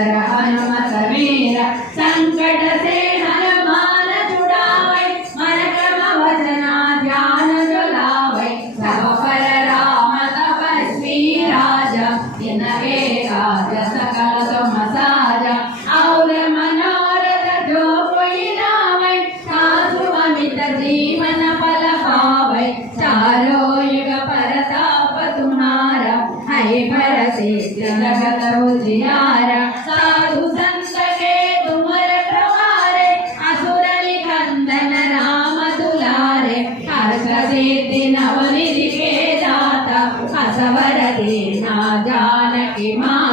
अवसर हनुमत वीर संकट से हनुमान छुड़ावे मन क्रम वचना ध्यान जो लावे सब पर राम तपस्वी राजा इनके काज सकल तुम साजा और मनोरथ जो कोई लावे सासु अमित जीवन फल पावे चारों युग परताप तुम्हारा है भरसिद्ध जगत उजियारा साधु संत के तुम रखवारे असुर निकंदन राम दुलारे हर्ष सिद्धि नवनिधि के दाता असवर दीना जानकी मां